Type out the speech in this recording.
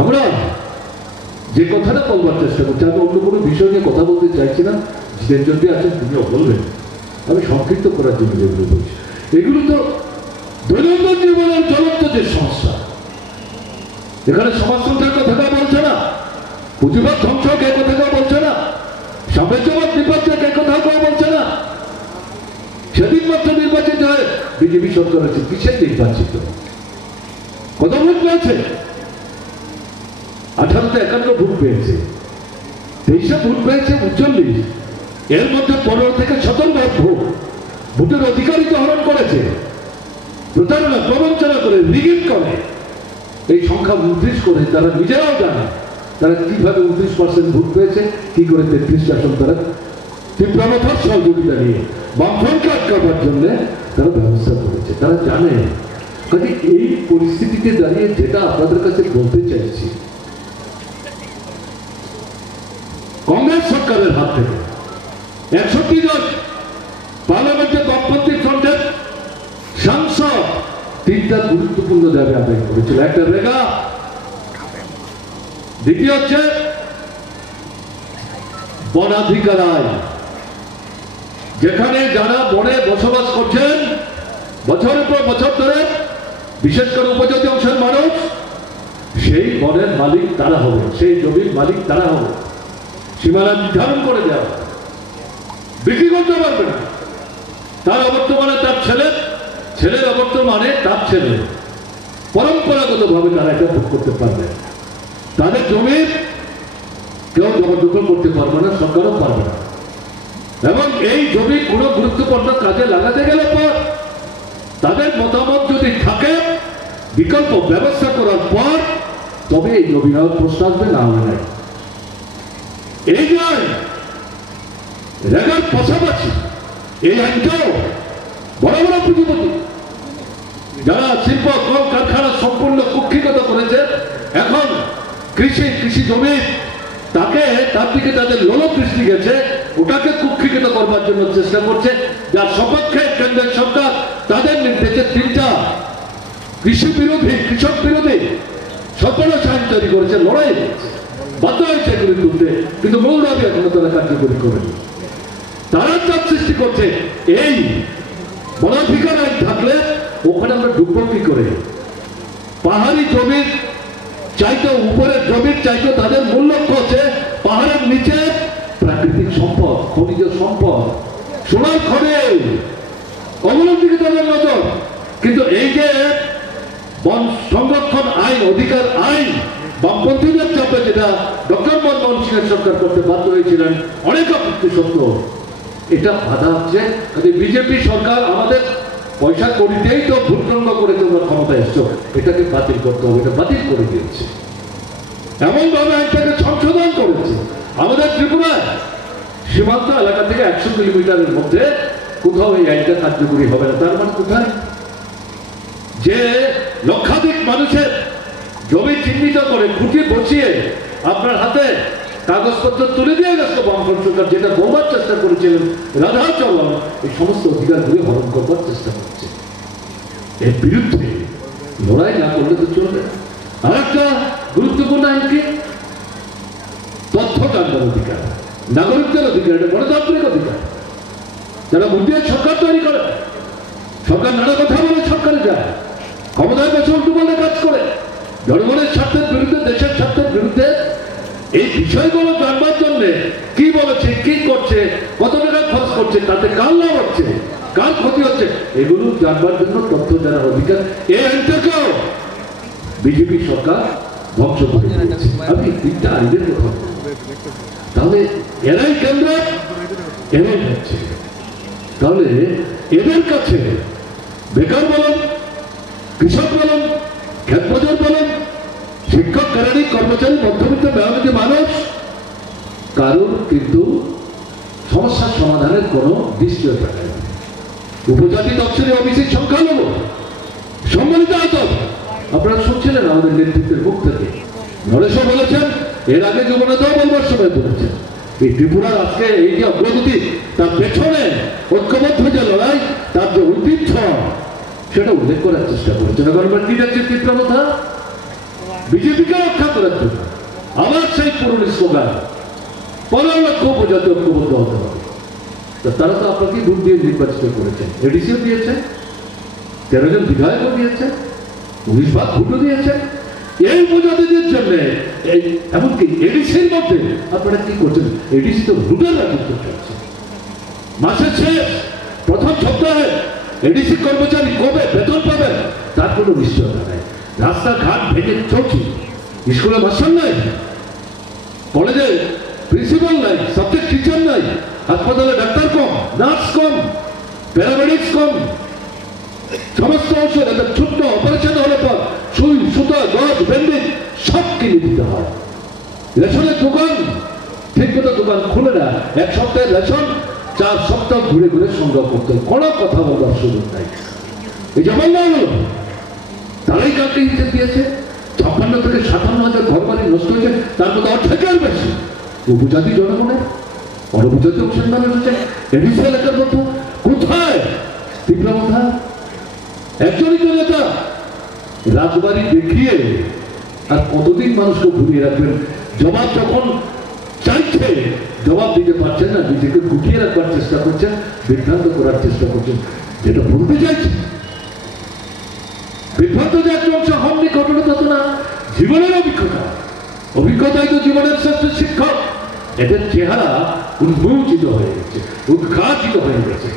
আমরা যে কথাটা বলবার চেষ্টা করছি, আমি অন্য কোনো বিষয় নিয়ে কথা বলতে চাইছি না। জিতেন যদি আছেন, তিনিও বলবেন। আমি সংক্ষিপ্ত করার জন্য যেগুলো বলছি। এগুলো তো দৈনন্দিন জীবনের জ্বলন্ত যে সমস্যা, এখানে সমাজতন্ত্রের কথা কেউ বলছে না পুঁজিবাদ ধ্বংস কে কথা কেউ বলছে না সাম্রাজ্যবাদ বিপর্যয় কে কথা কেউ বলছে না। সেদিন মাত্র নির্বাচিত হয় বিজেপি সরকার আছে কিসের নির্বাচিত? কত ভোট পেয়েছে? আঠারোতে একান্ন ভোট পেয়েছে। তেইশে ভোট পেয়েছে উনচল্লিশ। এর মধ্যে পনেরো থেকে সতেরো ভোট ভোট। ভোটের অধিকারিত হরণ করেছে। প্রতারণা প্রবঞ্চনা করে রিগিং করে। এই সংখ্যা উনত্রিশ করে তারা নিজেরাও জানে তারা কীভাবে উনত্রিশ পার্সেন্ট ভোট পেয়েছে, কি করে তেত্রিশ আসন তারা তীব্রমথার সহযোগিতা নিয়ে বামফ্রন্টকে আটকাবার জন্য তারা ব্যবস্থা করেছে। তারা জানে কাজে এই পরিস্থিতিতে দাঁড়িয়ে যেটা আপনাদের কাছে বলতে চাইছি, কংগ্রেস সরকারের হাত থেকে একষট্টি জন পার্লামেন্টে বামপন্থী ফ্রন্টের সাংসদ তিনটা গুরুত্বপূর্ণ দাবি আদায় করেছিল। একটা রেগা, দ্বিতীয় হচ্ছে বনাধিকার আইন। যেখানে যারা বনে বসবাস করছেন, বছরের পর বছর ধরে বিশেষ করে উপজাতি অংশের মানুষ, সেই বনের মালিক তারা হবে, সেই জমির মালিক তারা হবে। সীমানা নির্ধারণ করে দেওয়া। বিক্রি করতে পারবে না। তার অবর্তমানে তার ছেলে, ছেলের অবর্তমানে তার ছেলে। পরম্পরাগত ভাবে তারা এটা ভোগ করতে পারবে। তাদের জমির কেউ জবরদখল করতে পারবে না, সরকারও পারবে না। এবং এই জমি কোনো গুরুত্বপূর্ণ কাজে লাগাতে গেলে পর তাদের মতামত যদি থাকে বিকল্প ব্যবস্থা করার পর তবে এই জমি প্রশ্ন আসবে, না হলে এই যে আইন রেগার পাশাপাশি এই আইনটাও বড় বড় পুঁজিপতি যারা শিল্প, কল, কারখানা সম্পূর্ণ কুক্ষিগত করেছে, এখন কৃষি কৃষি জমি, তাকে তার দিকে তাদের লোল দৃষ্টি গেছে, ওটাকে কুক্ষিগত করবার জন্য চেষ্টা করছে। যার সপক্ষে কেন্দ্রের সরকার তাদের নির্দেশে তিনটা কৃষি বিরোধী, কৃষক বিরোধী সর্বনাশ আইন তৈরি করেছে লড়াই বাধ্য হয়েছে এগুলি তুলতে। কিন্তু মূল দাবি এখনও তারা কার্যকরী করেনি। তারা চাপ সৃষ্টি করছে, এই বনাধিকার আইন থাকলে ওখানে আমরা ঢুকবো কি করে? পাহাড়ি জমির চাইতে উপরের জমির চাইতে তাদের মূল লক্ষ্য হচ্ছে পাহাড়ের নিচে প্রাকৃতিক সম্পদ, খনিজ সম্পদ, সোনার খনে। দিকে তাদের নজর। কিন্তু এই যে বন সংরক্ষণ আইন, অধিকার আইন, বামপন্থীদের চাপে যেটা ডক্টর মনমোহন সিংয়ের সরকার করতে বাধ্য হয়েছিলেন, অনেক আপত্তি সত্য এটা বাধা হচ্ছে বিজেপি সরকার আমাদের পয়সা করিতেই তো ভুলভঙ্গ করে তোমরা ক্ষমতা এসছো, এটাকে বাতিল করতে হবে, এটা বাতিল করে দিয়েছে। এমনভাবে আইনটাকে সংশোধন করেছে। আমাদের ত্রিপুরায় সীমান্ত এলাকা থেকে একশো কিলোমিটারের মধ্যে কোথাও এই আইনটা কার্যকরী হবে না, তার মানে কোথায়? যে লক্ষাধিক মানুষের জমি চিহ্নিত করে খুঁটি বসিয়ে আপনার হাতে কাগজপত্র তুলে দিয়ে গেছে বামফ্রন্ট সরকার, যেটা বলবার চেষ্টা করেছিলেন রাধা চলন এই সমস্ত অধিকারগুলি হরণ করবার চেষ্টা করছে। এর বিরুদ্ধে লড়াই না করলে তো চলবে আর একটা গুরুত্বপূর্ণ আইন কি তথ্য অধিকার, নাগরিকদের অধিকার, এটা গণতান্ত্রিক অধিকার। যারা মুদ্রিত সরকার তৈরি করে সরকার নানা কথা বলে সরকারে যায় ক্ষমতায় বসে উল্টো বলে কাজ করে জনগণের স্বার্থের বিরুদ্ধে দেশের স্বার্থের বিরুদ্ধে এই বিষয়গুলো জানবার জন্য কি বলেছে, কি করছে, কত টাকা খরচ করছে, তাতে কার লাভ হচ্ছে, কার ক্ষতি হচ্ছে, এগুলো জানবার জন্য তথ্য জানার অধিকার। এই আইনটাকেও বিজেপি সরকার ধ্বংস করে আমি তিনটা আইনের কথা তাহলে এরাই কেন্দ্র, এরাই হচ্ছে। তাহলে এদের কাছে বেকার বলেন, কৃষক বলেন ক্ষেত বলেন, শিক্ষক কেরানি কর্মচারী, মধ্যবিত্ত মানুষ কারোর কিন্তু সমস্যার সমাধানের কোনো নিশ্চয়তা নেই উপজাতি দপ্তরে অফিসের সংখ্যালঘু, সম্মানিত আতক আপনারা শুনছিলেন আমাদের নেতৃত্বের মুখ থেকে। নরেশও বলেছেন, এর আগে যমুনাতেও বলবার সময় বলেছেন। এই ত্রিপুরার আজকে এই যে অগ্রগতি, তার পেছনে ঐক্যবদ্ধ যে লড়াই, তার যে ঐতিহ্য, সেটা উল্লেখ করার চেষ্টা করেছেন গভর্নমেন্ট লিডারশিপ তীব্রতা, বিজেপিকে রক্ষা করার জন্য। আবার সেই পুরনো স্লোগান পনেরো লক্ষ উপজাতি ঐক্যবদ্ধ হতে হবে তো তারা তো আপনাকে ভোট দিয়ে নির্বাচিত করেছেন এডিসিও দিয়েছেন তেরো জন বিধায়কও দিয়েছেন উনিশ ভাগ ভোটও দিয়েছেন এই উপজাতিদের জন্য এমনকি এডিসির মধ্যে আপনারা কি করছেন? এডিসি তো ভোটের রাজত্ব চলছে। মাসের শেষ, প্রথম সপ্তাহে এডিসি কর্মচারী কবে বেতন পাবেন তার কোনো নিশ্চয়তা নেই। রাস্তাঘাট ভেঙে চলছে। স্কুলে মাস্টার নাই। কলেজে প্রিন্সিপাল নাই সাবজেক্ট টিচার নাই, হাসপাতালে ডাক্তার কম নার্স কম প্যারামেডিক্স কম। সমস্ত ঔষধ, একটা ছোট্ট অপারেশন হলে পর সুই সুতা, গজ ব্যান্ডেজ সব কিনে দিতে হয়। রেশনের দোকান, ঠিক মতো দোকান খুলে না। এক সপ্তাহের রেশন, চার সপ্তাহ ঘুরে ঘুরে সংগ্রহ করতে। কোনো কথা বলার সুযোগ নাই। এই যেমন না হলো। তারাই হিসেব দিয়েছে? ছাপ্পান্ন থেকে সাতান্ন হাজার ঘর বাড়ি নষ্ট হয়েছে, তার মধ্যে অর্ধেকের বেশি। উপজাতি জনগণের অনুপজাতি মানুষ হচ্ছে কোথায়? একজনই তো নেতা। রাজবাড়ি দেখিয়ে আর কতদিন মানুষকে ঘুরিয়ে রাখবেন? জবাব যখন চাইছে, জবাব দিতে পারছেন না, নিজেকে গুটিয়ে রাখবার চেষ্টা করছেন, বিভ্রান্ত করার চেষ্টা করছেন। যেটা বলতে চাইছে। বিভ্রান্ত যে একটা অংশ হননি ঘটনা তত না। জীবনের অভিজ্ঞতা। অভিজ্ঞতাই তো জীবনের শ্রেষ্ঠ শিক্ষক। এদের চেহারা উন্মোচিত হয়ে গেছে উদ্ঘাটিত হয়ে গেছে।